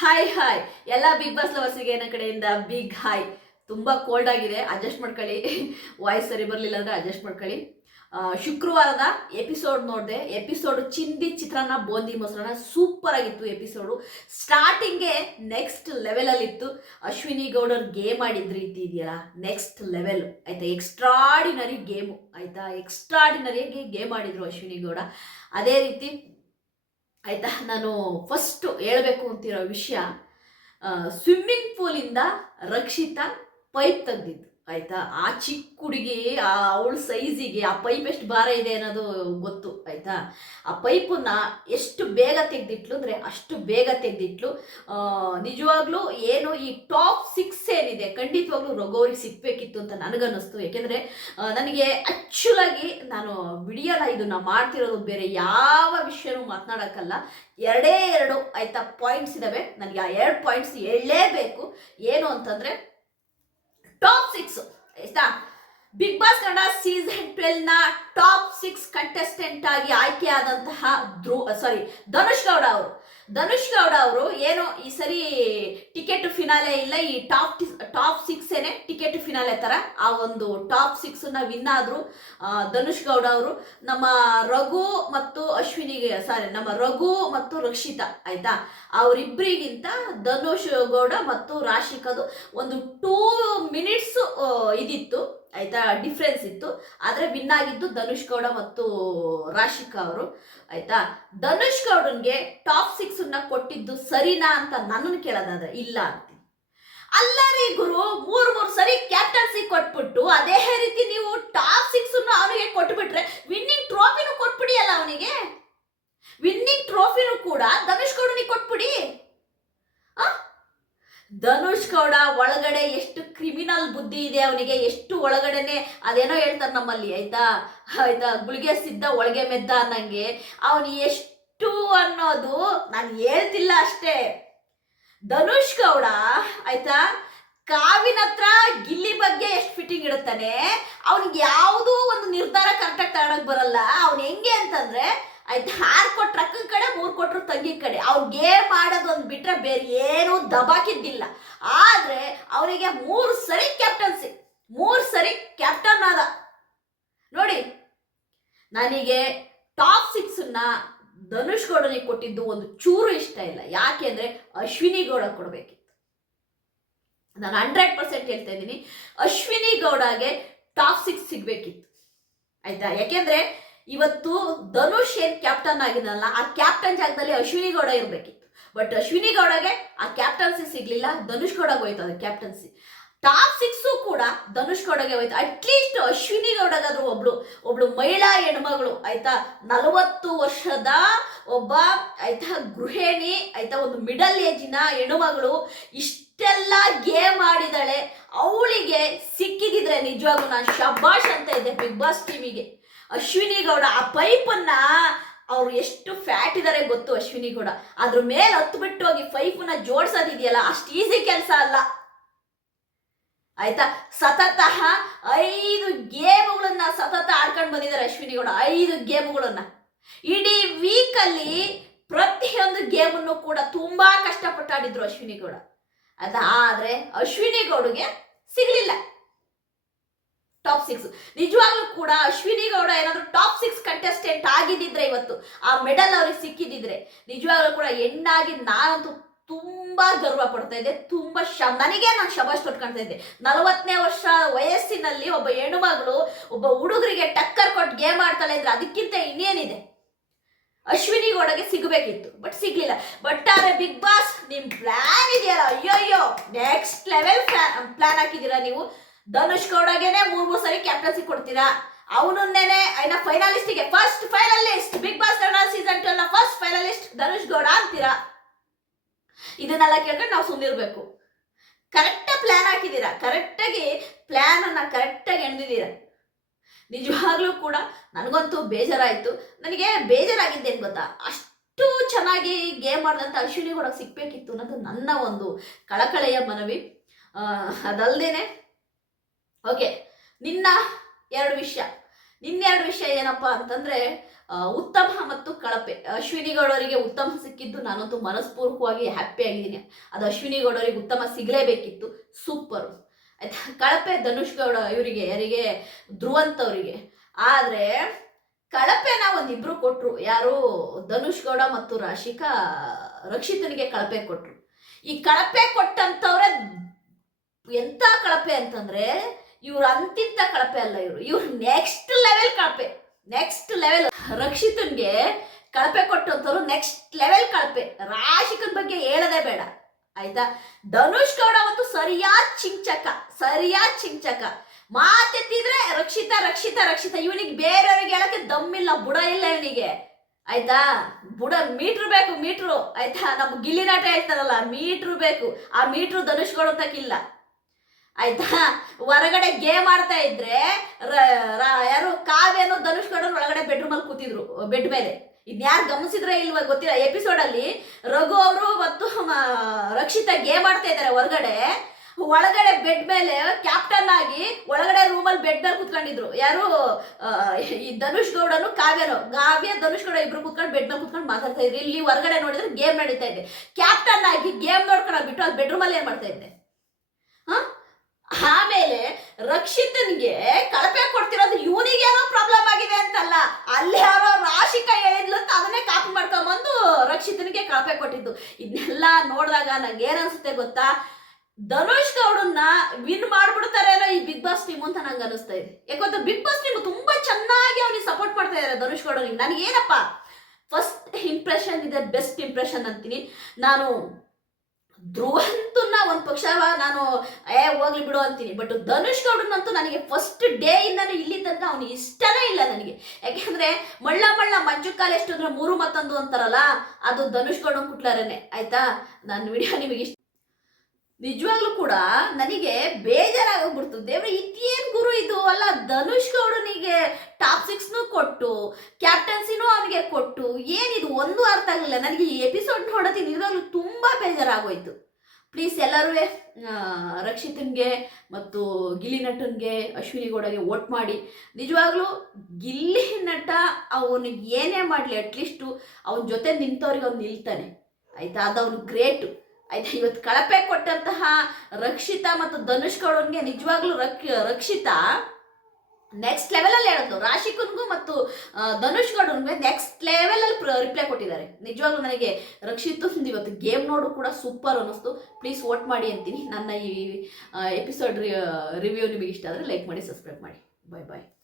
Hi hi ಎಲ್ಲ big boss ಲವರ್ಸಿಗೆ ನನ್ನ ಕಡೆಯಿಂದ ಬಿಗ್ ಹಾಯ್ ತುಂಬ ಕೋಲ್ಡ್ ಆಗಿದೆ. ಅಡ್ಜಸ್ಟ್ ಮಾಡ್ಕೊಳ್ಳಿ. ವಾಯ್ಸ್ ಸರಿ ಬರಲಿಲ್ಲ ಅಂದರೆ ಅಡ್ಜಸ್ಟ್ ಮಾಡ್ಕೊಳ್ಳಿ. ಶುಕ್ರವಾರದ ಎಪಿಸೋಡ್ ನೋಡಿದೆ. ಎಪಿಸೋಡ್ ಚಿಂದಿ ಚಿತ್ರಾನ್ನ, ಬೋಂದಿ ಮೊಸರನ್ನ ಸೂಪರ್ ಆಗಿತ್ತು ಎಪಿಸೋಡು ಸ್ಟಾರ್ಟಿಂಗೇ ನೆಕ್ಸ್ಟ್ ಲೆವೆಲಲ್ಲಿತ್ತು ಅಶ್ವಿನಿ ಗೌಡರ್ ಗೇಮ್ ಆಡಿದ ರೀತಿ ಇದೆಯಲ್ಲ ನೆಕ್ಸ್ಟ್ ಲೆವೆಲ್ ಆಯ್ತಾ? ಎಕ್ಸ್ಟ್ರಾಡಿನರಿ ಗೇಮು ಆಯ್ತಾ? ಎಕ್ಸ್ಟ್ರಾಡಿನರಿಯಾಗಿ ಗೇಮ್ ಆಡಿದ್ರು ಅಶ್ವಿನಿ ಗೌಡ. ಅದೇ ರೀತಿ ಆಯ್ತಾ? ನಾನು ಫಸ್ಟು ಹೇಳಬೇಕು ಅಂತಿರೋ ವಿಷಯ ಸ್ವಿಮ್ಮಿಂಗ್ ಪೂಲಿಂದ ರಕ್ಷಿತ ಪೈಪ್ ತೆಗ್ದಿದ್ದು ಆಯ್ತಾ? ಆ ಚಿಕ್ಕ ಹುಡುಗಿ ಆ ಅವಳ ಸೈಜಿಗೆ ಆ ಪೈಪ್ ಎಷ್ಟು ಭಾರ ಇದೆ ಅನ್ನೋದು ಗೊತ್ತು, ಆಯ್ತಾ? ಆ ಪೈಪನ್ನ ಎಷ್ಟು ಬೇಗ ತೆಗ್ದಿಟ್ಲು ಅಂದರೆ ಅಷ್ಟು ಬೇಗ ತೆಗ್ದಿಟ್ಲು. ನಿಜವಾಗ್ಲೂ ಏನು ಈ ಟಾಪ್ ಸಿಕ್ಸ್ ಏನಿದೆ, ಖಂಡಿತವಾಗ್ಲೂ ರಘೋರಿಗೆ ಸಿಕ್ಬೇಕಿತ್ತು ಅಂತ ನನಗನ್ನಿಸ್ತು. ಯಾಕೆಂದರೆ ನನಗೆ ಆ್ಯಕ್ಚುಲಾಗಿ ನಾನು ವಿಡಿಯೋನ ಇದನ್ನ ಮಾಡ್ತಿರೋದು ಬೇರೆ ಯಾವ ವಿಷಯನೂ ಮಾತನಾಡೋಕ್ಕಲ್ಲ. ಎರಡೇ ಎರಡು, ಆಯ್ತಾ ಪಾಯಿಂಟ್ಸ್ ಇದ್ದಾವೆ ನನಗೆ ಆ ಎರಡು ಪಾಯಿಂಟ್ಸ್ ಹೇಳಲೇಬೇಕು ಏನು ಅಂತಂದರೆ ಟಾಪ್ ಸಿಕ್ಸ್ ಆಯ್ತಾ ಬಿಗ್ ಬಾಸ್ ಕನ್ನಡ ಸೀಸನ್ ಟ್ವೆಲ್ನ ಟಾಪ್ ಸಿಕ್ಸ್ ಕಂಟೆಸ್ಟೆಂಟ್ ಆಗಿ ಆಯ್ಕೆಯಾದಂತಹ ಧ್ರುವ ಸಾರಿ ಧನುಷ್ ಗೌಡ ಅವರು. ಧನುಷ್ ಗೌಡ ಅವರು ಏನು ಈ ಸರಿ ಟಿಕೆಟ್ ಫಿನಾಲೆ ಇಲ್ಲ, ಈ ಟಾಪ್ ಟಾಪ್ ಸಿಕ್ಸ್ ಏನೇ ಟಿಕೆಟ್ ಫಿನಾಲೆ ತರ ಆ ಒಂದು ಟಾಪ್ ಸಿಕ್ಸ್ನ ವಿನ್ ಆದ್ರು ಧನುಷ್ ಗೌಡ ಅವರು. ನಮ್ಮ ರಘು ಮತ್ತು ಅಶ್ವಿನಿಗೆ ಸಾರಿ ನಮ್ಮ ರಘು ಮತ್ತು ರಕ್ಷಿತಾ, ಆಯ್ತಾ? ಅವರಿಬ್ಬರಿಗಿಂತ ಧನುಷ್ ಗೌಡ ಮತ್ತು ರಾಶಿಕದು ಒಂದು ಟೂ ಮಿನಿಟ್ಸ್ ಇದಿತ್ತು. ಆಯ್ತಾ ಡಿಫ್ರೆನ್ಸ್ ಇತ್ತು. ಆದರೆ ವಿನ್ ಆಗಿದ್ದು ಧನುಷ್ ಗೌಡ ಮತ್ತು ರಾಶಿಕಾ ಅವರು. ಆಯ್ತಾ? ಧನುಷ್ ಗೌಡನ್ಗೆ ಟಾಪ್ ಸಿಕ್ಸನ್ನ ಕೊಟ್ಟಿದ್ದು ಸರಿನಾ ಅಂತ ನನ್ನನ್ನು ಕೇಳೋದಾದ್ರೆ ಇಲ್ಲ ಅಂತೀನಿ. ಅಲ್ಲ ರೀ ಗುರು, ಮೂರು ಮೂರು ಸರಿ ಕ್ಯಾಪ್ಟನ್ಸಿ ಕೊಟ್ಬಿಟ್ಟು ಅದೇ ರೀತಿ ನೀವು ಟಾಪ್ ಸಿಕ್ಸನ್ನು ಅವನಿಗೆ ಕೊಟ್ಬಿಟ್ರೆ ವಿನ್ನಿಂಗ್ ಟ್ರೋಫಿನೂ ಕೊಟ್ಬಿಡಿ ಅಲ್ಲ ಅವನಿಗೆ? ವಿನ್ನಿಂಗ್ ಟ್ರೋಫಿನೂ ಕೂಡ ಧನುಷ್ ಗೌಡನಿಗೆ ಕೊಟ್ಬಿಡಿ? ಧನುಷ್ ಗೌಡ ಒಳಗಡೆ ಎಷ್ಟು ಕ್ರಿಮಿನಲ್ ಬುದ್ಧಿ ಇದೆ ಅವನಿಗೆ, ಎಷ್ಟು ಒಳಗಡೆನೆ ಅದೇನೋ ಹೇಳ್ತಾರೆ ನಮ್ಮಲ್ಲಿ, ಆಯ್ತಾ? ಆಯ್ತಾ? ಗುಳಿಗೆ ಸಿದ್ಧ ಒಳಗೆ ಮೆದ್ದ ಅನ್ನಂಗೆ. ಅವನು ಎಷ್ಟು ಅನ್ನೋದು ನಾನು ಹೇಳ್ತಿಲ್ಲ ಅಷ್ಟೇ. ಧನುಷ್ ಗೌಡ, ಆಯ್ತಾ? ಕಾವಿನ ಹತ್ರ ಗಿಲ್ಲಿ ಬಗ್ಗೆ ಎಷ್ಟು ಫಿಟ್ಟಿಂಗ್ ಇಡುತ್ತಾನೆ? ಅವನಿಗೆ ಯಾವುದೂ ಒಂದು ನಿರ್ಧಾರ ಕರೆಕ್ಟಾಗಿ ತಗೊಳಕ್ ಬರಲ್ಲ. ಅವ್ನು ಹೆಂಗೆ ಅಂತಂದ್ರೆ, ಆಯ್ತಾ ಹಾರ್ಕೊಟ್ರಕ್ಕ ಕೊಟ್ರ ಕೊಟ್ರು ತಂಗಿ ಕಡೆ. ಅವ್ರಿಗೆ ಮಾಡೋದೊಂದು ಬಿಟ್ರೆ ಬೇರೆ ಏನೂ ದಬಾಕಿದ್ದಿಲ್ಲ ಆದ್ರೆ ಅವರಿಗೆ ಮೂರು ಸರಿ ಕ್ಯಾಪ್ಟನ್ಸಿ ಮೂರು ಸರಿ ಕ್ಯಾಪ್ಟನ್ ಆದ. ನೋಡಿ, ನನಗೆ ಟಾಪ್ ಸಿಕ್ಸ್ನ ಧನುಷ್ ಗೌಡನಿಗೆ ಕೊಟ್ಟಿದ್ದು ಒಂದು ಚೂರು ಇಷ್ಟ ಇಲ್ಲ. ಯಾಕೆಂದ್ರೆ ಅಶ್ವಿನಿ ಗೌಡ ಕೊಡಬೇಕಿತ್ತು. ನಾನು ಹಂಡ್ರೆಡ್ ಪರ್ಸೆಂಟ್ ಹೇಳ್ತಾ ಇದ್ದೀನಿ. ಅಶ್ವಿನಿ ಗೌಡಗೆ ಟಾಪ್ ಸಿಕ್ಸ್ ಸಿಗ್ಬೇಕಿತ್ತು. ಆಯ್ತಾ? ಯಾಕೆಂದ್ರೆ ಇವತ್ತು ಧನುಷ್ ಏನ್ ಕ್ಯಾಪ್ಟನ್ ಆಗಿದ್ದಲ್ಲ ಆ ಕ್ಯಾಪ್ಟನ್ ಜಾಗದಲ್ಲಿ ಅಶ್ವಿನಿ ಗೌಡ ಇರ್ಬೇಕಿತ್ತು. ಬಟ್ ಅಶ್ವಿನಿ ಗೌಡಗೆ ಆ ಕ್ಯಾಪ್ಟನ್ಸಿ ಸಿಗ್ಲಿಲ್ಲ, ಧನುಷ್ ಗೌಡಗೆ ಹೋಯ್ತು ಅದು ಕ್ಯಾಪ್ಟನ್ಸಿ ಟಾಪ್ ಸಿಕ್ಸು ಕೂಡ ಧನುಷ್ ಗೌಡಗೆ ಹೋಯ್ತು. ಅಟ್ಲೀಸ್ಟ್ ಅಶ್ವಿನಿ ಗೌಡಗಾದ್ರು ಒಬ್ಳು ಒಬ್ಳು ಮಹಿಳಾ ಹೆಣ್ಮಗಳು, ಆಯ್ತಾ, ನಲವತ್ತು ವರ್ಷದ ಒಬ್ಬ, ಆಯ್ತಾ, ಗೃಹಿಣಿ, ಆಯ್ತಾ, ಒಂದು ಮಿಡಲ್ ಏಜಿನ ಹೆಣ್ಮಗಳು, ಇಷ್ಟೆಲ್ಲ ಗೇಮ್ ಆಡಿದಾಳೆ. ಅವಳಿಗೆ ಸಿಕ್ಕಿದಿದ್ರೆ ನಿಜವಾಗ್ಲೂ ನಾನು ಶಬಾಷ್ ಅಂತ ಇದ್ದೆ ಬಿಗ್ ಬಾಸ್ ಟೀಮಿಗೆ ಅಶ್ವಿನಿ ಗೌಡ ಆ ಪೈಪನ್ನ ಅವ್ರು ಎಷ್ಟು ಫ್ಯಾಟ್ ಇದಾರೆ ಗೊತ್ತು ಅಶ್ವಿನಿ ಗೌಡ ಅದ್ರ ಮೇಲೆ ಹತ್ತು ಬಿಟ್ಟು ಹೋಗಿ ಪೈಪನ್ನ ಜೋಡ್ಸೋದಿದೆಯಲ್ಲ, ಅಷ್ಟು ಈಸಿ ಕೆಲಸ ಅಲ್ಲ. ಆಯ್ತಾ? ಸತತ ಐದು ಗೇಮ್ಗಳನ್ನ ಸತತ ಆಡ್ಕೊಂಡು ಬಂದಿದ್ದಾರೆ ಅಶ್ವಿನಿ ಗೌಡ ಐದು ಗೇಮ್ಗಳನ್ನ. ಇಡೀ ವೀಕಲ್ಲಿ ಪ್ರತಿಯೊಂದು ಗೇಮನ್ನು ಕೂಡ ತುಂಬಾ ಕಷ್ಟಪಟ್ಟು ಆಡಿದ್ರು ಅಶ್ವಿನಿ ಗೌಡ ಅದಾದ್ರೆ ಅಶ್ವಿನಿ ಗೌಡಗೆ ಸಿಗ್ಲಿಲ್ಲ. ಟಾಪ್ ಸಿಕ್ಸ್ ನಿಜವಾಗ್ಲೂ ಕೂಡ ಅಶ್ವಿನಿ ಗೌಡ ಏನಾದ್ರು ಟಾಪ್ ಸಿಕ್ಸ್ ಕಂಟೆಸ್ಟೆಂಟ್ ಆಗಿದ್ದಿದ್ರೆ ಇವತ್ತು ಆ ಮೆಡಲ್ ಅವ್ರಿಗೆ ಸಿಕ್ಕಿದ್ದಿದ್ರೆ, ನಿಜವಾಗ್ಲೂ ಕೂಡ ಹೆಣ್ಣಾಗಿ ನಾನಂತೂ ತುಂಬಾ ಗರ್ವ ಪಡ್ತಾ ಇದ್ದೆ, ತುಂಬಾ ಶ, ನನಗೆ ನಾನು ಶಬಾಷ್ ಕೊಟ್ಕೊಳ್ತಾ ಇದ್ದೆ. ನಲವತ್ತನೇ ವರ್ಷ ವಯಸ್ಸಿನಲ್ಲಿ ಒಬ್ಬ ಹೆಣ್ಣುಮಗಳು ಒಬ್ಬ ಹುಡುಗರಿಗೆ ಟಕ್ಕರ್ ಕೊಟ್ಟು ಗೇಮ್ ಆಡ್ತಾಳೆ ಅಂದ್ರೆ ಅದಕ್ಕಿಂತ ಇನ್ನೇನಿದೆ? ಅಶ್ವಿನಿ ಗೌಡಗೆ ಸಿಗಬೇಕಿತ್ತು ಬಟ್ ಸಿಗ್ಲಿಲ್ಲ. ಬಟ್ ಆದ್ರೆ ಬಿಗ್ ಬಾಸ್ ನಿಮ್ ಪ್ಲಾನ್ ಇದೆಯಲ್ಲ? ಅಯ್ಯೋ ಅಯ್ಯೋ ನೆಕ್ಸ್ಟ್ ಲೆವೆಲ್ ಪ್ಲಾನ್ ಹಾಕಿದ್ದೀರಾ ನೀವು? ಧನುಷ್ ಗೌಡಗೆನೆ ಮೂರ್ ಮೂರ್ ಸರಿ ಕ್ಯಾಪ್ಟನ್ಸಿ ಕೊಡ್ತೀರಾ? ಅವನನ್ನೇನೆ ಐನ ಫೈನಲಿಸ್ಟಿಗೆ first finalist Bigg Boss Kannada ಸೀಸನ್ನ first finalist Dhanush Gowda ಅಂತೀರಾ? ಇದನ್ನೆಲ್ಲ ಕೇಳ್ಕೊಂಡು ನಾವು ಸುಂದಿರ್ಬೇಕು ಕರೆಕ್ಟ್ ಪ್ಲಾನ್ ಹಾಕಿದ್ದೀರಾ? ಕರೆಕ್ಟಾಗಿ ಪ್ಲಾನ್ ಅನ್ನ ಕರೆಕ್ಟಾಗಿ ಎಣ್ದಿದ್ದೀರಾ? ನಿಜವಾಗ್ಲೂ ಕೂಡ ನನಗಂತೂ ಬೇಜಾರಾಯಿತು. ನನಗೆ ಬೇಜಾರಾಗಿದ್ದೇನು ಗೊತ್ತಾ? ಅಷ್ಟು ಚೆನ್ನಾಗಿ ಗೇಮ್ ಮಾಡಿದಂತ ಅಶ್ವಿನಿ ಕೂಡ ಸಿಗ್ಬೇಕಿತ್ತು ಅನ್ನೋದು ನನ್ನ ಒಂದು ಕಳಕಳೆಯ ಮನವಿ. ಅದಲ್ಲದೇನೆ ಓಕೆ, ನಿನ್ನ ಎರಡು ವಿಷಯ. ನಿನ್ನೆರಡು ವಿಷಯ ಏನಪ್ಪಾ ಅಂತಂದ್ರೆ ಉತ್ತಮ ಮತ್ತು ಕಳಪೆ. ಅಶ್ವಿನಿ ಗೌಡರಿಗೆ ಉತ್ತಮ ಸಿಕ್ಕಿದ್ದು ನಾನಂತೂ ಮನಸ್ಪೂರ್ವಕವಾಗಿ ಹ್ಯಾಪಿ ಆಗಿದ್ದೀನಿ. ಅದು ಅಶ್ವಿನಿ ಗೌಡರಿಗೆ ಉತ್ತಮ ಸಿಗಲೇಬೇಕಿತ್ತು. ಸೂಪರ್ ಆಯ್ತಾ? ಕಳಪೆ ಧನುಷ್ ಗೌಡ ಇವರಿಗೆ, ಯಾರಿಗೆ? ಧ್ರುವಂತ್ ಅವರಿಗೆ. ಆದ್ರೆ, ಕಳಪೆನ ಒಂದಿಬ್ರು ಕೊಟ್ಟರು ಯಾರು? ಧನುಷ್ ಗೌಡ ಮತ್ತು ರಾಶಿಕಾ, ರಕ್ಷಿತನಿಗೆ ಕಳಪೆ ಕೊಟ್ಟರು ಈ ಕಳಪೆ ಕೊಟ್ಟಂತವ್ರೆ ಎಂತ ಕಳಪೆ ಅಂತಂದ್ರೆ ಇವ್ರು ಅಂತಿಂತ ಕಳಪೆ ಅಲ್ಲ ಇವರು. ಇವ್ರು ನೆಕ್ಸ್ಟ್ ಲೆವೆಲ್ ಕಳಪೆ. ನೆಕ್ಸ್ಟ್ ಲೆವೆಲ್ ರಕ್ಷಿತನ್ಗೆ ಕಳಪೆ ಕೊಟ್ಟಂತವ್ರು ನೆಕ್ಸ್ಟ್ ಲೆವೆಲ್ ಕಳಪೆ. ರಾಶಿಕನ್ ಬಗ್ಗೆ ಹೇಳದೆ ಬೇಡ. ಆಯ್ತಾ? ಧನುಷ್ ಗೌಡ ಒಂದು ಸರಿಯಾದ ಚಿಂಚಕ. ಸರಿಯಾದ ಚಿಂಚಕ. ಮಾತೆತ್ತಿದ್ರೆ ರಕ್ಷಿತ ರಕ್ಷಿತ ರಕ್ಷಿತ. ಇವನಿಗೆ ಬೇರೆಯವ್ರಿಗೆ ಹೇಳಕ್ಕೆ ದಮ್ಮಿಲ್ಲ ಬುಡ ಇಲ್ಲ ಇವನಿಗೆ. ಆಯ್ತಾ? ಬುಡ ಮೀಟ್ರ್ ಬೇಕು, ಮೀಟ್ರು. ಆಯ್ತಾ? ನಮ್ಮ ಗಿಲ್ಲಿನಾಟ ಹೇಳ್ತಾರಲ್ಲ, ಮೀಟ್ರು ಬೇಕು. ಆ ಮೀಟ್ರು ಧನುಷ್ ಗೌಡ ತಕ್ಕಿಲ್ಲ ಆಯ್ತಾ? ಹೊರಗಡೆ ಗೇಮ್ ಆಡ್ತಾ ಇದ್ರೆ ಯಾರು ಕಾವೇನೋ ಧನುಷ್ ಗೌಡನ್ ಒಳಗಡೆ ಬೆಡ್ರೂಮ್ ಅಲ್ಲಿ ಕೂತಿದ್ರು ಬೆಡ್ ಮೇಲೆ. ಇದ್ಯಾರು ಗಮನಿಸಿದ್ರೆ ಇಲ್ವಾ ಗೊತ್ತಿಲ್ಲ. ಎಪಿಸೋಡ್ ಅಲ್ಲಿ ರಘು ಅವರು ಮತ್ತು ರಕ್ಷಿತಾ ಗೇಮ್ ಆಡ್ತಾ ಇದ್ದಾರೆ ಹೊರಗಡೆ. ಒಳಗಡೆ ಬೆಡ್ ಮೇಲೆ ಕ್ಯಾಪ್ಟನ್ ಆಗಿ ಒಳಗಡೆ ರೂಮಲ್ಲಿ ಬೆಡ್ ಮೇಲೆ ಕುತ್ಕೊಂಡಿದ್ರು. ಯಾರು ಈ ಧನುಷ್ ಗೌಡನು ಕಾವ್ಯನು. ಕಾವ್ಯ, ಧನುಷ್ ಗೌಡ ಇಬ್ರು ಕುತ್ಕೊಂಡು ಬೆಡ್ ಮೇಲೆ ಕುತ್ಕೊಂಡು ಮಾತಾಡ್ತಾ ಇದ್ರು. ಇಲ್ಲಿ ಹೊರಗಡೆ ನೋಡಿದ್ರೆ ಗೇಮ್ ನಡೀತಾ ಇದೆ. ಕ್ಯಾಪ್ಟನ್ ಆಗಿ ಗೇಮ್ ನೋಡ್ಕೊಂಡು ಬಿಟ್ಟು ಅಲ್ಲಿ ಬೆಡ್ರೂಮ್ ಅಲ್ಲಿ ಏನ್ ಮಾಡ್ತಾ ಇದ್ದೆ? ಆಮೇಲೆ ರಕ್ಷಿತನ್ಗೆ ಕಳಪೆ ಕೊಡ್ತಿರೋದು ಇವನಿಗೇನೋ ಪ್ರಾಬ್ಲಮ್ ಆಗಿದೆ ಅಂತಲ್ಲ. ಅಲ್ಲಿ ಯಾರೋ ರಾಶಿಕ ಹೇಳಿದ್ಲು ಅಂತ ಅದನ್ನೇ ಕಾಪಿ ಮಾಡ್ಕೊಂಬಂದು ರಕ್ಷಿತನಿಗೆ ಕಳಪೆ ಕೊಟ್ಟಿದ್ದು. ಇದನ್ನೆಲ್ಲ ನೋಡಿದಾಗ ನಂಗೆ ಏನನ್ಸುತ್ತೆ ಗೊತ್ತಾ? ಧನುಷ್ ಗೌಡನ್ನ ವಿನ್ ಮಾಡ್ಬಿಡ್ತಾರೇನೋ ಈ ಬಿಗ್ ಬಾಸ್ ಟೀಮ್ ಅಂತ ನಂಗೆ ಅನಿಸ್ತಾ ಇದೆ. ಯಾಕಂದ್ರೆ ಬಿಗ್ ಬಾಸ್ ಟೀಮ್ ತುಂಬಾ ಚೆನ್ನಾಗಿ ಅವ್ನಿಗೆ ಸಪೋರ್ಟ್ ಮಾಡ್ತಾ ಇದಾರೆ ಧನುಷ್ ಗೌಡನಿಗೆ ನನಗೆ ಫಸ್ಟ್ ಇಂಪ್ರೆಷನ್ ಇದೆ ಬೆಸ್ಟ್ ಇಂಪ್ರೆಷನ್ ಅಂತೀನಿ. ನಾನು ಧ್ರುವಂತನ್ನ ಒಂದು ಪಕ್ಷ ನಾನು, ಏ, ಹೋಗ್ಲಿ ಬಿಡು ಅಂತೀನಿ. ಬಟ್ ಧನುಷ್ ಗೌಡನಂತೂ ನನಗೆ ಫಸ್ಟ್ ಡೇ ಇಂದಾನು ಇಲ್ಲಿ ತನಕ ಅವ್ನು ಇಷ್ಟನೇ ಇಲ್ಲ ನನಗೆ. ಯಾಕೆಂದ್ರೆ ಮಳ್ಳ ಮಳ್ಳ ಮಂಜು ಕಾಲ ಎಷ್ಟು ಅಂದ್ರೆ ಮೂರು ಮತ್ತೊಂದು ಅಂತಾರಲ್ಲ, ಅದು ಧನುಷ್ ಗೌಡನ್ ಕುಟ್ಲಾರೇನೆ. ಆಯ್ತಾ? ನನ್ನ ವಿಡಿಯೋ ನಿಮಗೆ ಇಷ್ಟ. ನಿಜವಾಗ್ಲೂ ಕೂಡ ನನಗೆ ಬೇಜಾರಾಗೋಗ್ಬಿಡ್ತು ದೇವ್ರ, ಇದೇನ್ ಗುರು ಇದು? ಅಲ್ಲ, ಧನುಷ್ ಗೌಡನಿಗೆ ಟಾಪ್ ಸಿಕ್ಸ್ನು ಕೊಟ್ಟು ಕ್ಯಾಪ್ಟನ್ಸಿನೂ ಅವನಿಗೆ ಕೊಟ್ಟು, ಏನಿದು ಒಂದು ಅರ್ಥ ಆಗಲಿಲ್ಲ. ನನಗೆ ಈ ಎಪಿಸೋಡ್ ನೋಡೋದು ನಿಜವಾಗ್ಲೂ ತುಂಬಾ ಬೇಜಾರಾಗೋಯ್ತು. ಪ್ಲೀಸ್ ಎಲ್ಲರೂ ರಕ್ಷಿತನ್ಗೆ ಮತ್ತು ಗಿಲ್ಲಿ ನಟನ್ಗೆ, ಅಶ್ವಿನಿ ಗೌಡಗೆ ವೋಟ್ ಮಾಡಿ. ನಿಜವಾಗ್ಲೂ ಗಿಲ್ಲಿ ನಟ ಅವನಿಗೆ ಏನೇ ಮಾಡಲಿ ಅಟ್ಲೀಸ್ಟು ಅವನ ಜೊತೆ ನಿಂತವ್ರಿಗೆ ಅವ್ನು ನಿಲ್ತಾನೆ. ಆಯ್ತಾ? ಅದು ಅವ್ನು ಗ್ರೇಟು ಆಯ್ತಾ? ಇವತ್ತು ಕಳಪೆ ಕೊಟ್ಟಂತಹ ರಕ್ಷಿತಾ ಮತ್ತು ಧನುಷ್ ಗೌಡನ್ಗೆ ನಿಜವಾಗ್ಲೂ ರಕ್ ರಕ್ಷಿತಾ. ನೆಕ್ಸ್ಟ್ ಲೆವೆಲಲ್ಲಿ ರಾಶಿ ಕುನ್ಗು ಮತ್ತು ಧನುಷ್ ಗೌಡನ್ಗೆ ನೆಕ್ಸ್ಟ್ ಲೆವೆಲಲ್ಲಿ ರಿಪ್ಲೈ ಕೊಟ್ಟಿದ್ದಾರೆ. ನಿಜವಾಗ್ಲೂ ನನಗೆ ರಕ್ಷಿತ್ ಇವತ್ತು ಗೇಮ್ ನೋಡು ಕೂಡ ಸೂಪರ್ ಅನ್ನಿಸ್ತು. ಪ್ಲೀಸ್ ವೋಟ್ ಮಾಡಿ ಅಂತೀನಿ. ನನ್ನ ಈ ಎಪಿಸೋಡ್ ರಿವ್ಯೂ ನಿಮಗೆ ಇಷ್ಟ ಆದರೆ ಲೈಕ್ ಮಾಡಿ ಸಬ್ಸ್ಕ್ರೈಬ್ ಮಾಡಿ. ಬಾಯ್ ಬಾಯ್